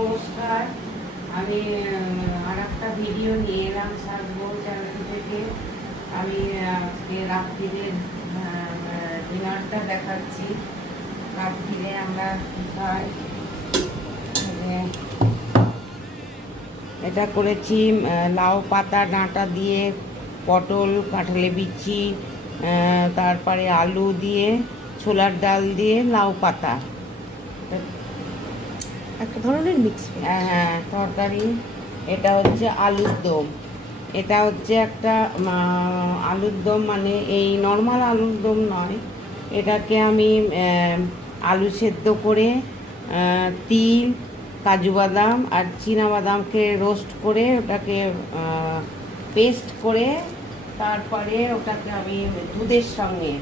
নমস্কার। আমি আর একটা ভিডিও নিয়ে এলাম সাজগোজ চ্যানেল থেকে। আমি আজকে রাত্রিরের ডিনারটা দেখাচ্ছি। রাত্রিরে আমরা কি খাই, এটা করেছি লাউ পাতা ডাঁটা দিয়ে, পটল, কাঁঠালে বিচি, তারপরে আলু দিয়ে, ছোলার ডাল দিয়ে লাউ পাতা, একটা ধরনের মিক্স। হ্যাঁ, তরকারি। এটা হচ্ছে আলুর দম। এটা হচ্ছে একটা আলুর দম, মানে এই নর্মাল আলুর দম নয়। এটাকে আমি আলু সেদ্ধ করে তিল, কাজু বাদাম আর চীনা বাদামকে রোস্ট করে ওটাকে পেস্ট করে তারপরে ওটাকে আমি দুধের সঙ্গে,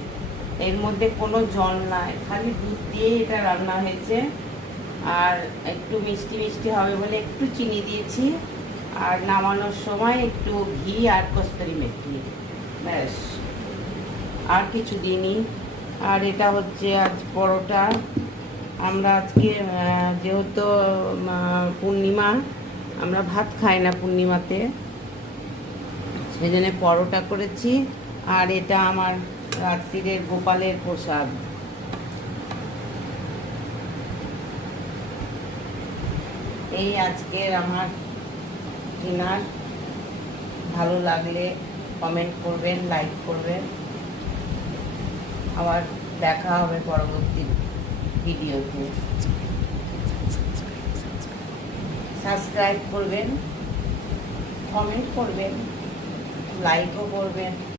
এর মধ্যে কোনো জল নাই, খালি দুধ দিয়ে এটা রান্না হয়েছে। আর একটু মিষ্টি মিষ্টি হবে বলে একটু চিনি দিয়েছি, আর নামানোর সময় একটু ঘি আর কস্তুরি মেথি, ব্যাস, আর কিছু দিইনি। আর এটা হচ্ছে আজ পরোটা। আমরা আজকে যেহেতু পূর্ণিমা, আমরা ভাত খাই না পূর্ণিমাতে, সেই জন্য পরোটা করেছি। আর এটা আমার রাত্রিরের গোপালের প্রসাদ। এই আজকের আমার ডিনার। ভালো লাগলে কমেন্ট করবেন, লাইক করবেন। আবার দেখা হবে পরবর্তী ভিডিওতে। সাবস্ক্রাইব করবেন, কমেন্ট করবেন, লাইকও করবেন।